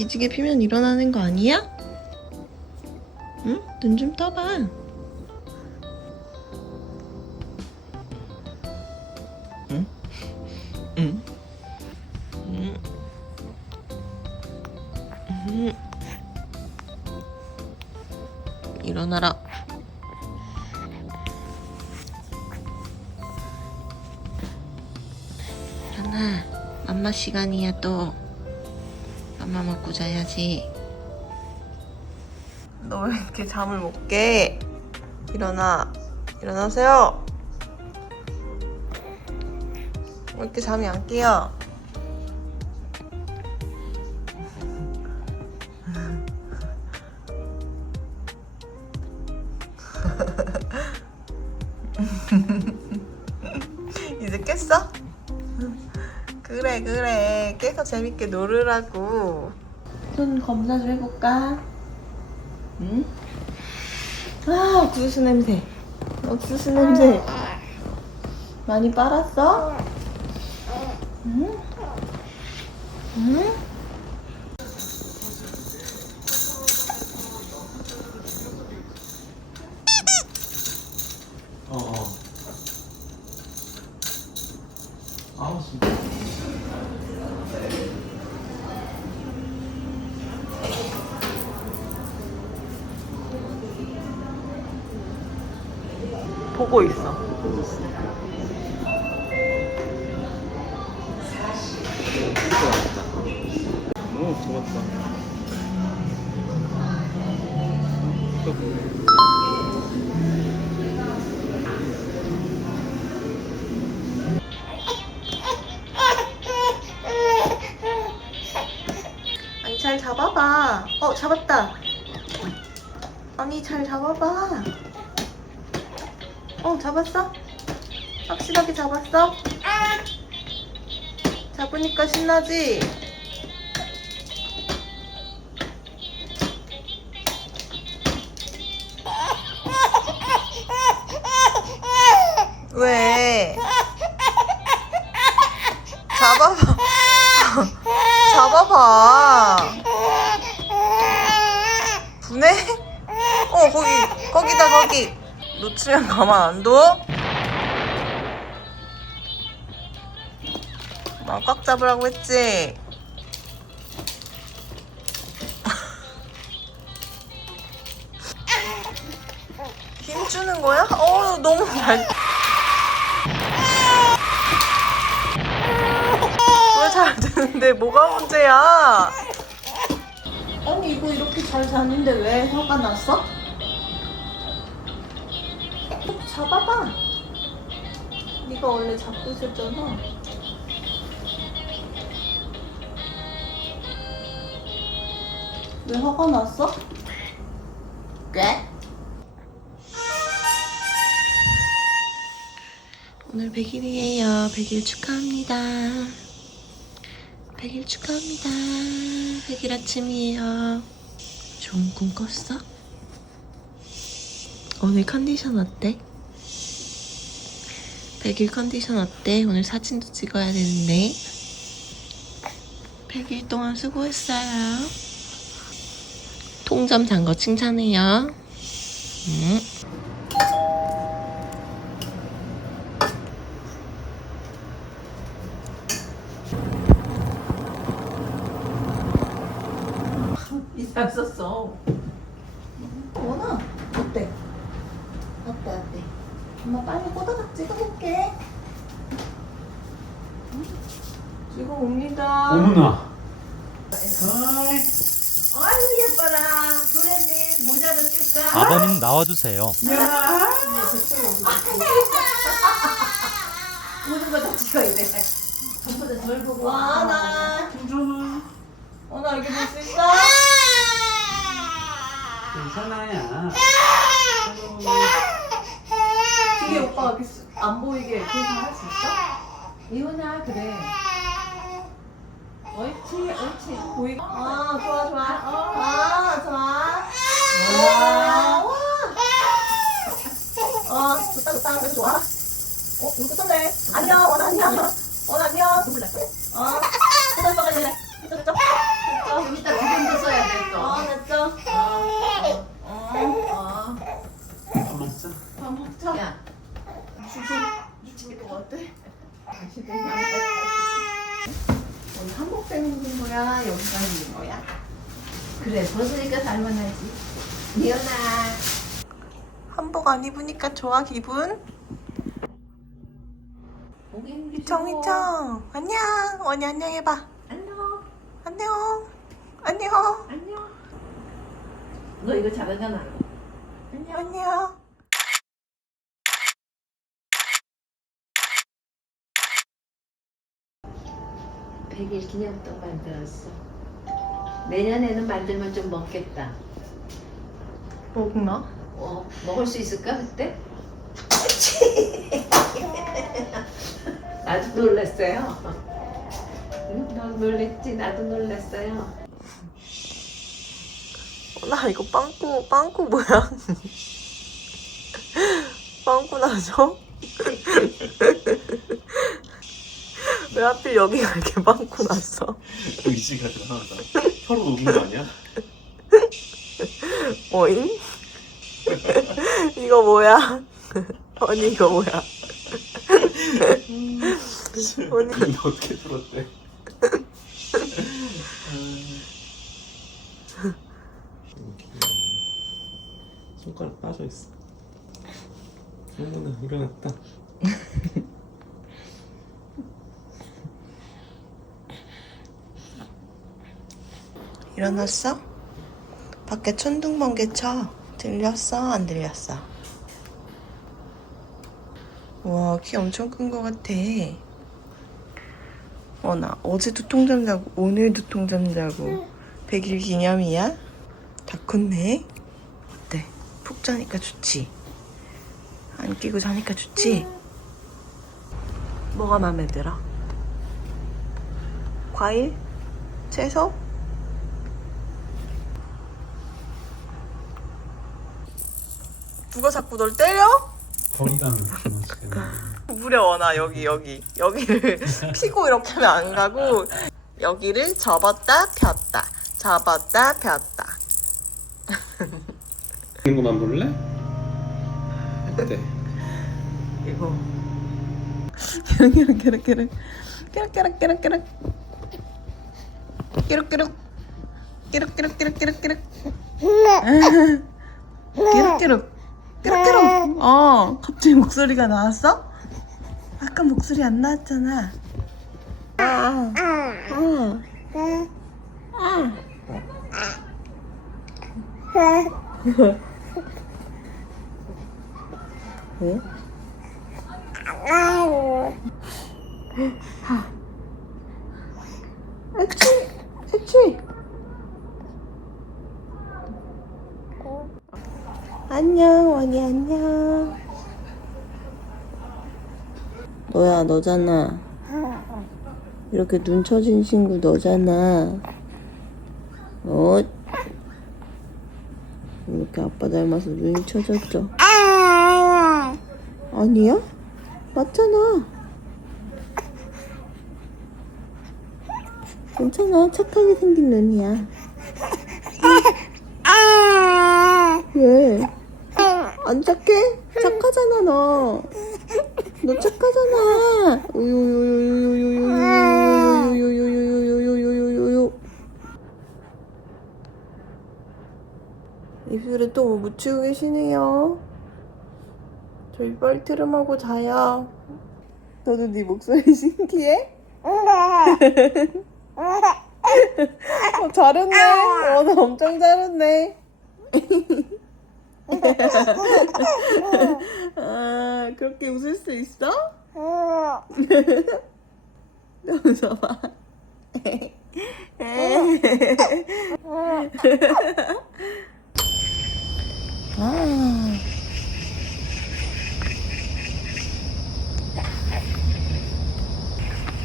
기지개 피면 일어나는 거 아니야? 응? 눈 좀 떠봐. 응? 응? 응? 응? 일어나라. 일어나. 맘마 시간이야 또. 맘마 먹고 자야지. 너 왜 이렇게 잠을 못 깨? 일어나. 일어나세요. 왜 이렇게 잠이 안 깨요? 이제 깼어? 그래 깨서 재밌게 놀으라고. 손 검사 좀 해볼까? 응? 아, 옥수수 냄새. 옥수수 냄새. 많이 빨았어? 응? 응? 알았어. 보고 있어. 오, 좋았다. 아니, 잘 잡아봐. 잡았다. 아니, 잘 잡아봐. 잡았어? 확실하게 잡았어? 잡으니까 신나지? 왜? 잡아봐. 잡아봐. 분해? 거기. 놓치면 가만 안 둬? 꽉 잡으라고 했지? 힘 주는 거야? 너무 잘. 왜 잘 되는데 뭐가 문제야? 아니, 이거 이렇게 잘 자는데 왜 화가 났어? 잡아봐. 네가 원래 잡고 있었잖아. 왜 화가 났어? 왜? 오늘 100일이에요. 100일 축하합니다. 100일 축하합니다. 100일 아침이에요. 좋은 꿈 꿨어? 오늘 컨디션 어때? 100일 컨디션 어때? 오늘 사진도 찍어야 되는데. 100일 동안 수고했어요. 통잠 잔 거 칭찬해요. 잘 썼어. 원아, 어때? 어때? 엄마 빨리 꼬다닥 찍어볼게. 찍어옵니다. 어머나. 아유 예뻐라. 도련님 모자도 쓸까? 아버님 나와주세요. 모든 거 다 찍어야 돼. 전부 다 덜 보고. 원아, 이렇게 볼 수 있어? 괜찮아야. 뒤에 오빠가 이렇게 안 보이게 이렇게 할 수 있어? 이혼아 그래. 옳지. 보이게? 좋아. 좋다. 그래서 좋아. 이거 끝났네. 안녕, 원아, 안녕. 누굴 났어? 끝났어, 빨리. 됐죠? 여기 있다, 거야? 여기가 있는 거야? 그래, 벗으니까 살만하지. 미연아. 한복 안 입으니까 좋아 기분? 이청 이청 안녕. 원이 안녕 해봐. 안녕. 안녕. 안녕. 안녕. 너 이거 잘하잖아. 안녕. 안녕. 100일 기념떡 만들었어. 내년에는 만들면 좀 먹겠다. 먹나? 먹을 수 있을까 그때? 나도 놀랐어요. 응? 너 놀랬지? 나도 놀랐어요. 나 이거 빵꾸 뭐야? 빵꾸 나죠? 왜 하필 여기가 이렇게 빵꾸 났어? 의지가 대단하다. 혀로 녹은 거 아니야? 어잉? 이거 뭐야? 언니 이거 뭐야? 언니 근데 어떻게 들었대? 손가락 빠져 있어. 어머나 일어났다. 일어났어? 밖에 천둥번개 쳐. 들렸어? 안 들렸어? 와, 키 엄청 큰 거 같아. 나 어제 두통잠 자고 오늘 두통잠 자고 100일 기념이야? 다 컸네. 어때? 푹 자니까 좋지? 안 끼고 자니까 좋지? 뭐가 마음에 들어? 과일? 채소? 누가 자꾸 널 때려? 거리감이 조심하시겠네. 무려 나 여기를 피고 이렇게 하면 안 가고 여기를 접었다 폈다 접었다 폈다. 이거만 볼래? 어때? 이거 깨르깨르깨르깨르 깨르깨르깨르깨르 깨르깨르 깨르깨르깨르깨르 깨르깨르 깨르깨르. 갑자기 목소리가 나왔어? 아까 목소리 안 나왔잖아. 왜? 애취. 안녕, 원이 안녕. 너잖아. 이렇게 눈 처진 친구 너잖아. 이렇게 아빠 닮아서 눈이 처졌죠? 아니야? 맞잖아. 괜찮아. 착하게 생긴 눈이야. 왜? 안 착해? 착하잖아 너. 너 착하잖아. 입술에 또 뭐 묻히고 계시네요. 저 이빨 트름하고 자요. 너도 네 목소리 신기해? 잘했네. 나 엄청 잘했네. 그렇게 웃을 수 있어? 너 웃어봐.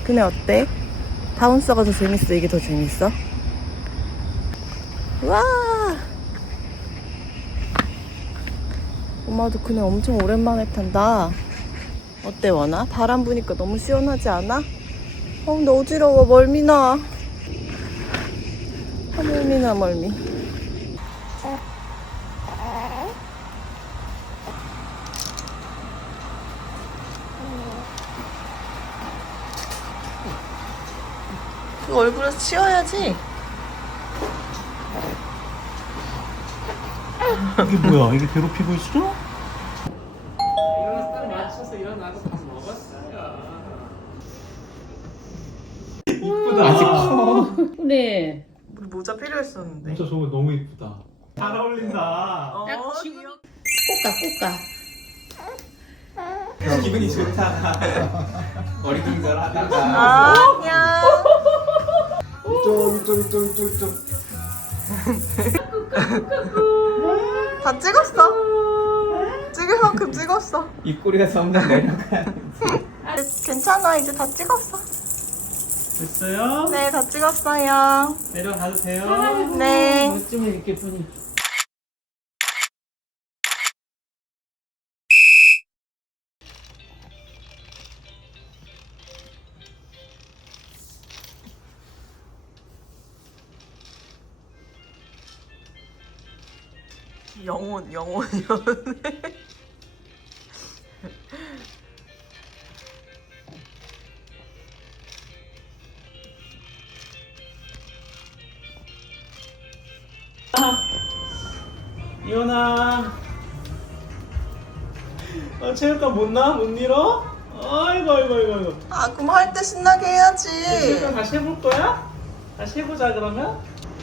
근데 어때? 다운서가 더 재밌어? 이게 더 재밌어? 와! 엄마도 그네 엄청 오랜만에 탄다. 어때 원아? 바람 부니까 너무 시원하지 않아? 근데 어지러워. 멀미나. 멀미나 멀미. 이거 얼굴에서 치워야지. 이게 뭐야? 이게 괴롭히고 있어? 일어나서 딱 맞춰서 일어나서 가서 먹었어요. 이쁘다. 아직 커. 네. 우리 모자 필요했었는데. 진짜 저거 너무 이쁘다. 잘 어울린다. 귀여워. 꽃가. 기분이 좋다. 어리둥절하다가. 안녕. 이쪽. 다 찍었어. 찍을 만큼 찍었어. 입꼬리가 점점 내려가. 괜찮아, 이제 다 찍었어. 됐어요? 네, 다 찍었어요. 내려가도 돼요? 네. 어쩌면 이렇게 보니. 영혼. 이현아. 체육관 못 나? 못 밀어? 아이고. 아, 그럼 할 때 신나게 해야지. 체육관 다시 해볼 거야? 다시 해보자 그러면?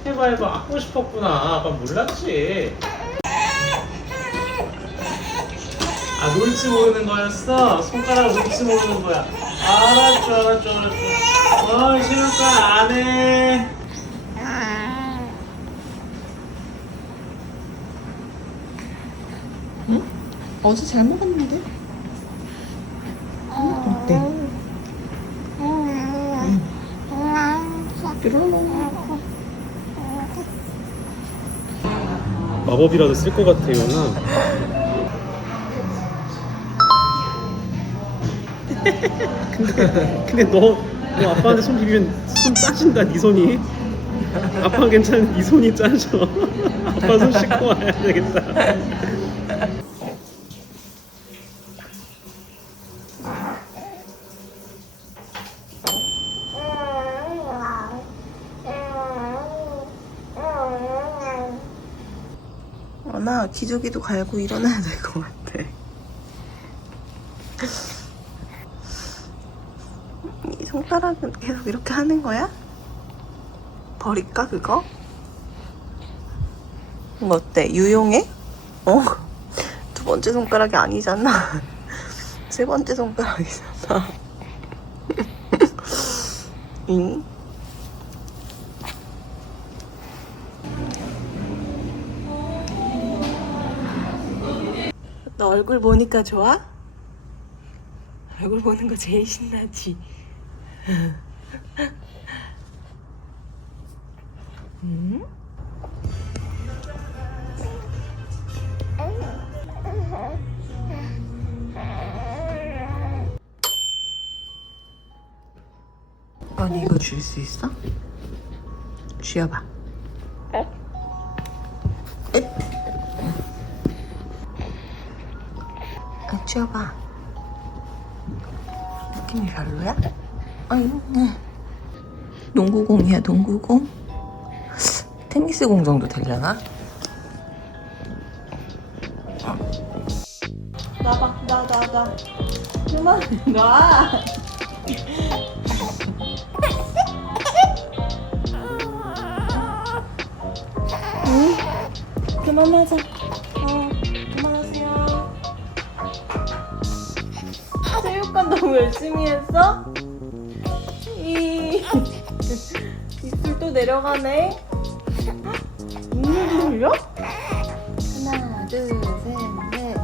해봐. 하고 싶었구나. 아빠 몰랐지. 아, 놀지 모르는 거였어? 손가락 놀지 모르는 거야. 알았죠. 체육관 안 해. 어제 잘 먹었는데? 어때? 마법이라도 쓸 것 같아, 이거는. 근데 너 아빠한테 손 비비면 손 짜진다, 네 손이. 아빠는 괜찮은데 네 손이 짜져. 아빠 손 씻고 와야 되겠다. 나 기저귀도 갈고 일어나야 될 것 같아. 이 손가락은 계속 이렇게 하는 거야? 버릴까 그거? 이거 어때? 유용해? 두 번째 손가락이 아니잖아. 세 번째 손가락이잖아. 응? 너 얼굴 보니까 좋아? 얼굴 보는 거 제일 신나지? 응? 언니 이거 줄 수 있어? 쥐어봐. 쥐어봐. 느낌이 별로야? 네. 농구공이야, 농구공? 테니스공 정도 되려나? 놔봐, 나. 그만, 놔! 응? 그만하자. 그만하세요. 체육관 너무 열심히 했어? 입술 또 내려가네. 눈을 돌려? 하나, 둘, 셋, 넷.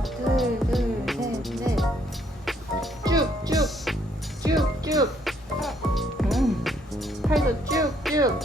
쭉쭉. 팔도 쭉쭉.